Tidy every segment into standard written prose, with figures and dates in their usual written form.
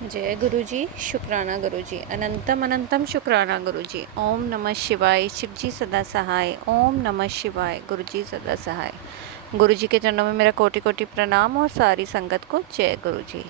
जय गुरु जी। शुक्राना गुरु जी। अनंतम अनंतम शुक्राना गुरु जी। ओम नमः शिवाय। शिव जी सदा सहाय। ओम नमः शिवाय। गुरु जी सदा सहाय। गुरु जी के चरणों में मेरा कोटि कोटि प्रणाम और सारी संगत को जय गुरु जी।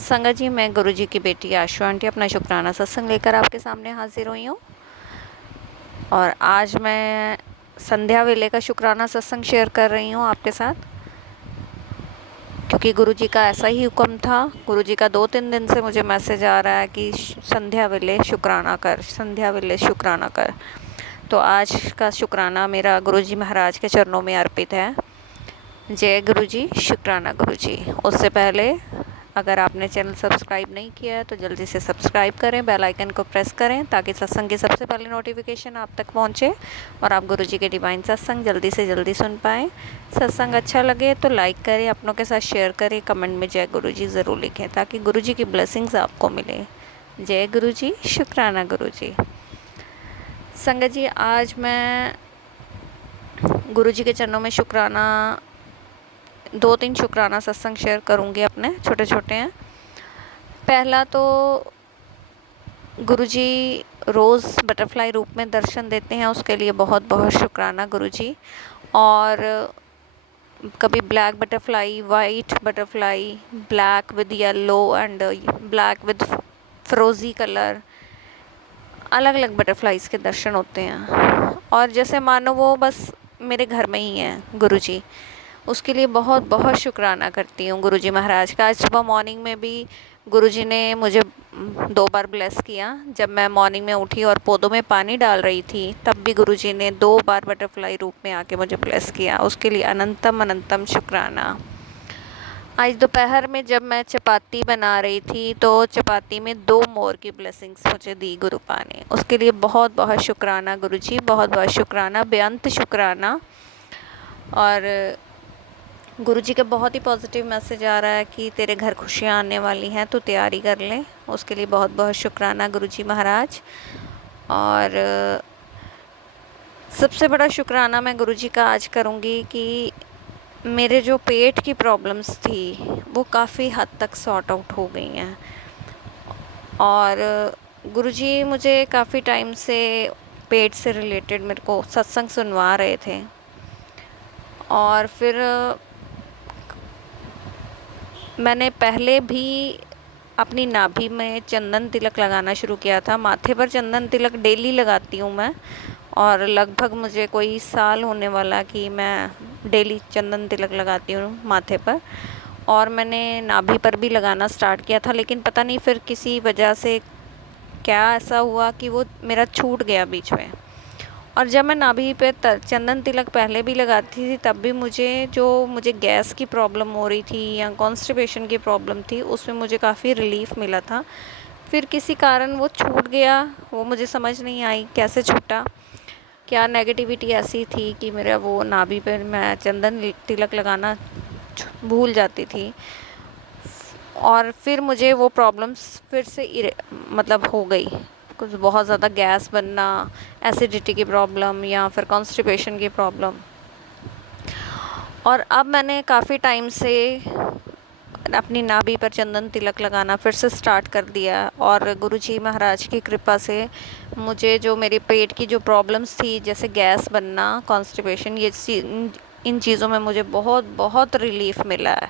संगत जी, मैं गुरु जी की बेटी आशु आंटी अपना शुक्राना सत्संग लेकर आपके सामने हाजिर हुई हूँ। और आज मैं संध्या वेले का शुक्राना सत्संग शेयर कर रही हूँ आपके साथ, क्योंकि गुरु जी का ऐसा ही हुक्म था। गुरु जी का 2-3 दिन से मुझे मैसेज आ रहा है कि संध्या वेले शुक्राना कर, संध्या वेले शुक्राना कर। तो आज का शुक्राना मेरा गुरु जी महाराज के चरणों में अर्पित है। जय गुरु जी। शुक्राना गुरु जी। उससे पहले अगर आपने चैनल सब्सक्राइब नहीं किया है तो जल्दी से सब्सक्राइब करें, बेल आइकन को प्रेस करें ताकि सत्संग की सबसे पहले नोटिफिकेशन आप तक पहुंचे और आप गुरु जी के डिवाइन सत्संग जल्दी से जल्दी सुन पाएँ। सत्संग अच्छा लगे तो लाइक करें, अपनों के साथ शेयर करें, कमेंट में जय गुरु जी ज़रूर लिखें ताकि गुरु जी की ब्लेसिंग्स आपको मिले। जय गुरु जी। शुक्राना गुरु जी। संगत जी, आज मैं गुरु जी के चरणों में शुक्राना 2-3 शुक्राना सत्संग शेयर करूँगी अपने, छोटे छोटे हैं। पहला तो गुरुजी रोज़ बटरफ्लाई रूप में दर्शन देते हैं, उसके लिए बहुत बहुत शुक्राना गुरुजी। और कभी black butterfly, white butterfly, black with yellow and black with frosty colour, अलग अलग बटरफ्लाइज़ के दर्शन होते हैं। और जैसे मानो वो बस मेरे घर में ही हैं गुरुजी, उसके लिए बहुत बहुत शुक्राना करती हूँ गुरुजी महाराज का। आज सुबह मॉर्निंग में भी गुरुजी ने मुझे 2 बार ब्लेस किया। जब मैं मॉर्निंग में उठी और पौधों में पानी डाल रही थी तब भी गुरुजी ने 2 बार बटरफ्लाई रूप में आके मुझे ब्लेस किया, उसके लिए अनंतम अनंतम शुक्राना। आज दोपहर में जब मैं चपाती बना रही थी तो चपाती में 2 मोर की ब्लेसिंग्स मुझे दी गुरुपा ने, उसके लिए बहुत बहुत शुक्राना गुरुजी, बहुत बहुत शुक्राना, बेअंत शुक्राना। और गुरुजी का बहुत ही पॉजिटिव मैसेज आ रहा है कि तेरे घर खुशियाँ आने वाली हैं, तो तैयारी कर ले, उसके लिए बहुत बहुत शुक्राना गुरुजी महाराज। और सबसे बड़ा शुक्राना मैं गुरुजी का आज करूँगी कि मेरे जो पेट की प्रॉब्लम्स थी वो काफ़ी हद तक सॉर्ट आउट हो गई हैं। और गुरुजी मुझे काफ़ी टाइम से पेट से रिलेटेड मेरे को सत्संग सुनवा रहे थे। और फिर मैंने पहले भी अपनी नाभि में चंदन तिलक लगाना शुरू किया था। माथे पर चंदन तिलक डेली लगाती हूँ मैं, और लगभग मुझे कोई साल होने वाला कि मैं डेली चंदन तिलक लगाती हूँ माथे पर। और मैंने नाभि पर भी लगाना स्टार्ट किया था, लेकिन पता नहीं फिर किसी वजह से क्या ऐसा हुआ कि वो मेरा छूट गया बीच में। और जब मैं नाभि पे चंदन तिलक पहले भी लगाती थी तब भी मुझे गैस की प्रॉब्लम हो रही थी या कॉन्स्टिपेशन की प्रॉब्लम थी, उसमें मुझे काफ़ी रिलीफ मिला था। फिर किसी कारण वो छूट गया, वो मुझे समझ नहीं आई कैसे छूटा। क्या नेगेटिविटी ऐसी थी कि मेरा वो नाभि पे मैं चंदन तिलक लगाना भूल जाती थी, और फिर मुझे वो प्रॉब्लम्स फिर से मतलब हो गई। कुछ बहुत ज़्यादा गैस बनना, एसिडिटी की प्रॉब्लम या फिर कॉन्स्टिपेशन की प्रॉब्लम। और अब मैंने काफ़ी टाइम से अपनी नाभि पर चंदन तिलक लगाना फिर से स्टार्ट कर दिया। और गुरुजी महाराज की कृपा से मुझे जो मेरे पेट की जो प्रॉब्लम्स थी, जैसे गैस बनना, कॉन्स्टिपेशन, इन चीज़ों में मुझे बहुत बहुत रिलीफ मिला है।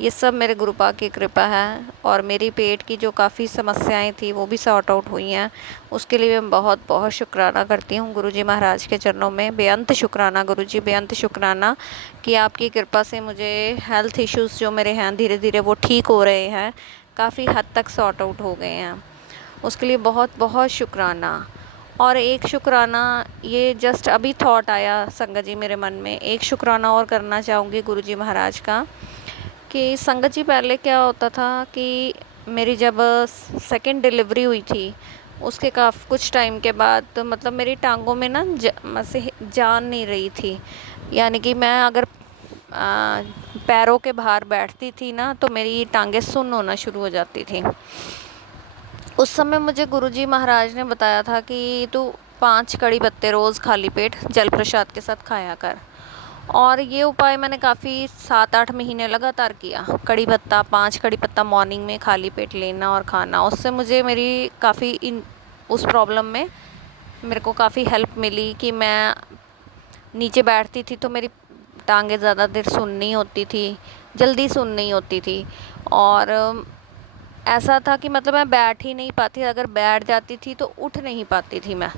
ये सब मेरे गुरुपा की कृपा है। और मेरी पेट की जो काफ़ी समस्याएं थी वो भी सॉर्ट आउट हुई हैं, उसके लिए मैं बहुत बहुत शुक्राना करती हूँ गुरुजी महाराज के चरणों में। बेअंत शुक्राना गुरुजी, बेअंत शुक्राना कि आपकी कृपा से मुझे हेल्थ इश्यूज़ जो मेरे हैं धीरे धीरे वो ठीक हो रहे हैं, काफ़ी हद तक सॉर्ट आउट हो गए हैं, उसके लिए बहुत बहुत शुक्राना। और एक शुक्राना, ये जस्ट अभी थॉट आया संगत जी मेरे मन में, एक शुक्राना और करना चाहूँगी गुरुजी महाराज का। कि संगत जी पहले क्या होता था कि मेरी जब सेकंड डिलीवरी हुई थी उसके कुछ टाइम के बाद तो मतलब मेरी टांगों में ना जान नहीं रही थी। यानी कि मैं अगर पैरों के बाहर बैठती थी ना तो मेरी टांगें सुन्न होना शुरू हो जाती थी। उस समय मुझे गुरुजी महाराज ने बताया था कि तू 5 कड़ी पत्ते रोज़ खाली पेट जल प्रसाद के साथ खाया कर। और ये उपाय मैंने काफ़ी 7-8 महीने लगातार किया। कड़ी पत्ता 5 कड़ी पत्ता मॉर्निंग में खाली पेट लेना और खाना, उससे मुझे मेरी काफ़ी इन उस प्रॉब्लम में मेरे को काफ़ी हेल्प मिली कि मैं नीचे बैठती थी तो मेरी टांगें ज़्यादा देर सुन्न नहीं होती थी, जल्दी सुन्न नहीं होती थी। और ऐसा था कि मतलब मैं बैठ ही नहीं पाती, अगर बैठ जाती थी तो उठ नहीं पाती थी मैं।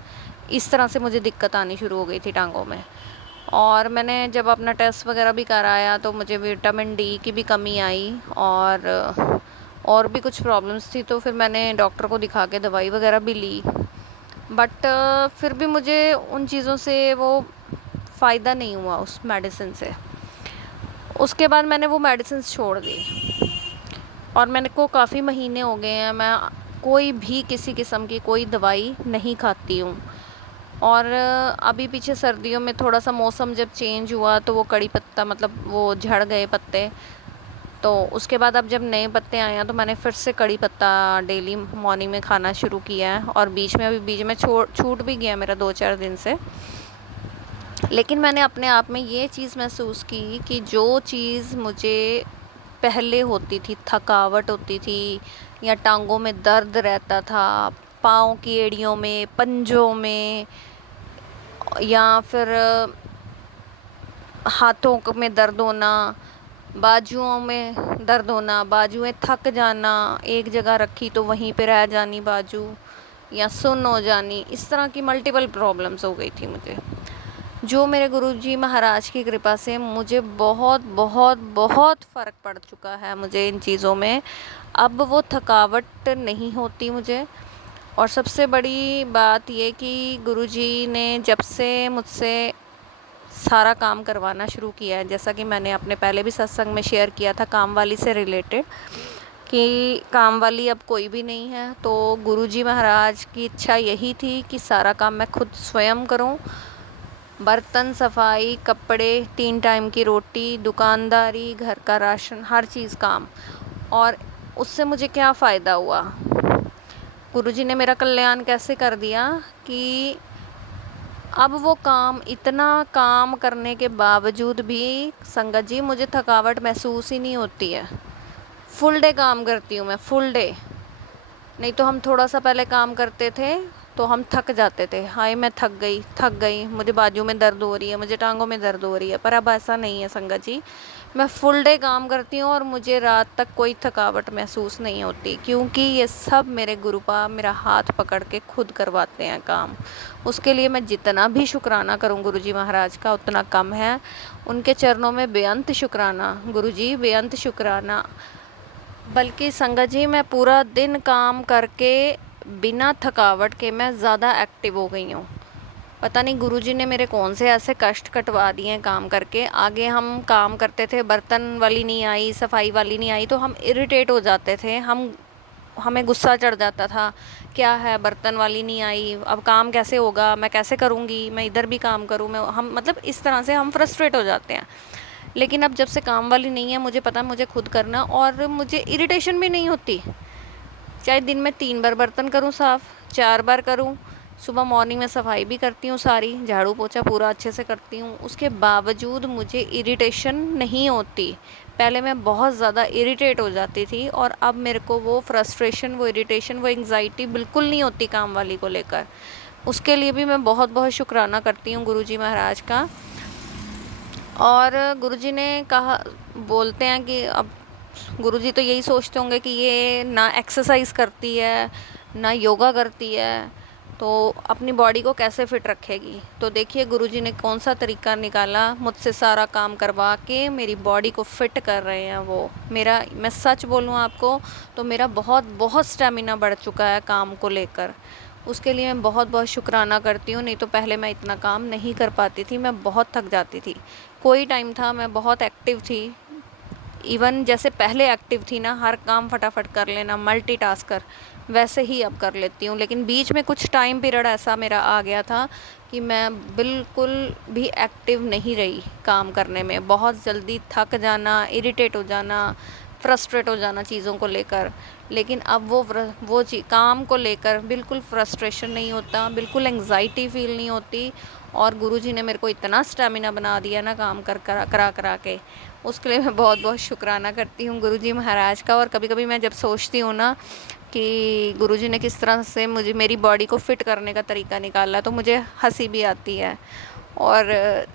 इस तरह से मुझे दिक्कत आनी शुरू हो गई थी टांगों में। और मैंने जब अपना टेस्ट वगैरह भी कराया तो मुझे विटामिन डी की भी कमी आई और भी कुछ प्रॉब्लम्स थी, तो फिर मैंने डॉक्टर को दिखा के दवाई वगैरह भी ली। बट फिर भी मुझे उन चीज़ों से वो फ़ायदा नहीं हुआ उस मेडिसिन से। उसके बाद मैंने वो मेडिसिन छोड़ दी और मैंने को काफ़ी महीने हो गए हैं मैं कोई भी किसी किस्म की कोई दवाई नहीं खाती हूँ। और अभी पीछे सर्दियों में थोड़ा सा मौसम जब चेंज हुआ तो वो कड़ी पत्ता मतलब वो झड़ गए पत्ते, तो उसके बाद अब जब नए पत्ते आए हैं तो मैंने फिर से कड़ी पत्ता डेली मॉर्निंग में खाना शुरू किया है। और बीच में छूट भी गया मेरा 2-4 दिन से। लेकिन मैंने अपने आप में ये चीज़ महसूस की कि जो चीज़ मुझे पहले होती थी, थकावट होती थी या टांगों में दर्द रहता था, पाँव की एड़ियों में, पंजों में, या फिर हाथों में दर्द होना, बाजुओं में दर्द होना, बाजुएं थक जाना, एक जगह रखी तो वहीं पे रह जानी बाजू, या सुन्न हो जानी, इस तरह की मल्टीपल प्रॉब्लम्स हो गई थी मुझे। जो मेरे गुरुजी महाराज की कृपा से मुझे बहुत बहुत बहुत फ़र्क पड़ चुका है मुझे इन चीज़ों में। अब वो थकावट नहीं होती मुझे। और सबसे बड़ी बात ये कि गुरुजी ने जब से मुझसे सारा काम करवाना शुरू किया है, जैसा कि मैंने अपने पहले भी सत्संग में शेयर किया था काम वाली से रिलेटेड, कि काम वाली अब कोई भी नहीं है, तो गुरुजी महाराज की इच्छा यही थी कि सारा काम मैं खुद स्वयं करूं। बर्तन सफाई, कपड़े, 3 टाइम की रोटी, दुकानदारी, घर का राशन, हर चीज़ काम। और उससे मुझे क्या फ़ायदा हुआ, गुरुजी ने मेरा कल्याण कैसे कर दिया कि अब वो काम, इतना काम करने के बावजूद भी संगत जी मुझे थकावट महसूस ही नहीं होती है। फुल डे काम करती हूँ मैं, फुल डे। नहीं तो हम थोड़ा सा पहले काम करते थे तो हम थक जाते थे, हाय मैं थक गई, मुझे बाजू में दर्द हो रही है, मुझे टांगों में दर्द हो रही है। पर अब ऐसा नहीं है संगत जी, मैं फुल डे काम करती हूँ और मुझे रात तक कोई थकावट महसूस नहीं होती, क्योंकि ये सब मेरे गुरुपा मेरा हाथ पकड़ के खुद करवाते हैं काम। उसके लिए मैं जितना भी शुक्राना करूँ गुरुजी महाराज का उतना कम है। उनके चरणों में बेअंत शुक्राना गुरुजी, बेअंत शुक्राना। बल्कि संगत जी मैं पूरा दिन काम करके बिना थकावट के मैं ज़्यादा एक्टिव हो गई हूँ। पता नहीं गुरुजी ने मेरे कौन से ऐसे कष्ट कटवा दिए हैं काम करके। आगे हम काम करते थे, बर्तन वाली नहीं आई, सफाई वाली नहीं आई, तो हम इरिटेट हो जाते थे, हमें गुस्सा चढ़ जाता था, क्या है बर्तन वाली नहीं आई, अब काम कैसे होगा, मैं कैसे करूँगी, मैं इधर भी काम करूँ, मैं हम मतलब इस तरह से हम फ्रस्ट्रेट हो जाते हैं। लेकिन अब जब से काम वाली नहीं है, मुझे पता है मुझे खुद करना, और मुझे इरिटेशन भी नहीं होती। चाहे दिन में 3 बार बर्तन करूँ साफ़, 4 बार करूँ, सुबह मॉर्निंग में सफाई भी करती हूँ सारी, झाड़ू पोछा पूरा अच्छे से करती हूँ, उसके बावजूद मुझे इरिटेशन नहीं होती। पहले मैं बहुत ज़्यादा इरिटेट हो जाती थी और अब मेरे को वो फ्रस्ट्रेशन, वो इरिटेशन, वो एंग्जाइटी बिल्कुल नहीं होती काम वाली को लेकर। उसके लिए भी मैं बहुत बहुत शुक्राना करती हूँ गुरुजी महाराज का। और गुरुजी ने कहा, बोलते हैं कि अब गुरुजी तो यही सोचते होंगे कि ये ना एक्सरसाइज करती है ना योगा करती है, तो अपनी बॉडी को कैसे फिट रखेगी। तो देखिए गुरुजी ने कौन सा तरीका निकाला, मुझसे सारा काम करवा के मेरी बॉडी को फिट कर रहे हैं वो। मेरा, मैं सच बोलूँ आपको तो मेरा बहुत बहुत स्टेमिना बढ़ चुका है काम को लेकर। उसके लिए मैं बहुत बहुत शुक्राना करती हूँ। नहीं तो पहले मैं इतना काम नहीं कर पाती थी, मैं बहुत थक जाती थी। कोई टाइम था मैं बहुत एक्टिव थी, इवन जैसे पहले एक्टिव थी ना, हर काम फटाफट कर लेना, मल्टीटास्कर, वैसे ही अब कर लेती हूँ। लेकिन बीच में कुछ टाइम पीरियड ऐसा मेरा आ गया था कि मैं बिल्कुल भी एक्टिव नहीं रही काम करने में, बहुत जल्दी थक जाना, इरिटेट हो जाना, फ्रस्ट्रेट हो जाना चीज़ों को लेकर। लेकिन अब वो काम को लेकर बिल्कुल फ्रस्ट्रेशन नहीं होता, बिल्कुल एंग्जाइटी फील नहीं होती, और गुरुजी ने मेरे को इतना स्टेमिना बना दिया ना काम करा के, उसके लिए मैं बहुत बहुत शुक्राना करती हूँ गुरुजी महाराज का। और कभी कभी मैं जब सोचती हूँ ना कि गुरुजी ने किस तरह से मुझे मेरी बॉडी को फिट करने का तरीका निकाला, तो मुझे हंसी भी आती है। और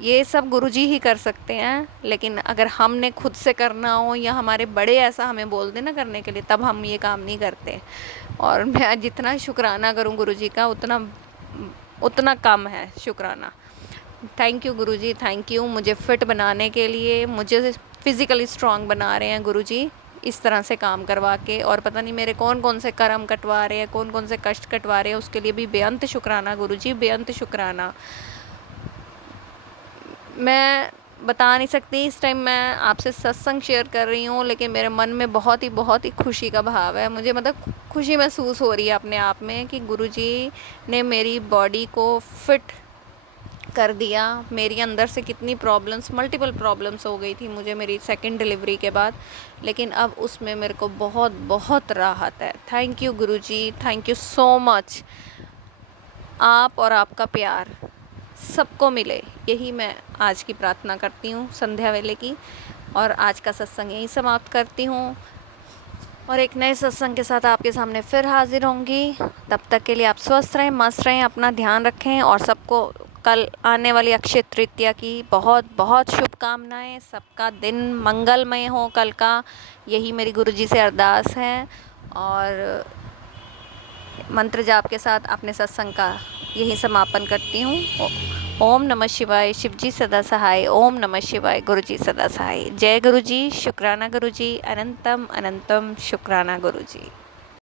ये सब गुरुजी ही कर सकते हैं, लेकिन अगर हमने खुद से करना हो या हमारे बड़े ऐसा हमें बोल देना करने के लिए, तब हम ये काम नहीं करते। और मैं जितना शुक्राना करूँ गुरुजी का उतना उतना कम है शुक्राना। Thank you Guruji, thank you मुझे फिट बनाने के लिए, मुझे फिज़िकली स्ट्रांग बना रहे हैं गुरुजी इस तरह से काम करवा के। और पता नहीं मेरे कौन कौन से कर्म कटवा रहे हैं, कौन कौन से कष्ट कटवा रहे हैं, उसके लिए भी बेअंत शुक्राना गुरुजी, बेअंत शुक्राना। मैं बता नहीं सकती इस टाइम मैं आपसे सत्संग शेयर कर रही हूँ, लेकिन मेरे मन में बहुत ही खुशी का भाव है। मुझे मतलब खुशी महसूस हो रही है अपने आप में कि गुरुजी ने मेरी बॉडी को फिट कर दिया। मेरी अंदर से कितनी प्रॉब्लम्स, मल्टीपल प्रॉब्लम्स हो गई थी मुझे मेरी सेकंड डिलीवरी के बाद, लेकिन अब उसमें मेरे को बहुत बहुत राहत है। Thank you Guruji, thank you so much. आप और आपका प्यार सबको मिले, यही मैं आज की प्रार्थना करती हूँ संध्या वेले की। और आज का सत्संग यहीं समाप्त करती हूँ, और एक नए सत्संग के साथ आपके सामने फिर हाजिर होंगी। तब तक के लिए आप स्वस्थ रहें, मस्त रहें, अपना ध्यान रखें, और सबको कल आने वाली अक्षय तृतीया की बहुत बहुत शुभकामनाएं। सबका दिन मंगलमय हो कल का, यही मेरी गुरुजी से अरदास है। और मंत्र जाप के साथ अपने सत्संग का यही समापन करती हूँ। ओम नमः शिवाय, शिवजी सदा सहाय। ओम नमः शिवाय, गुरुजी सदा सहाय। जय गुरुजी, शुक्राना गुरुजी, अनंतम अनंतम शुक्राना गुरुजी।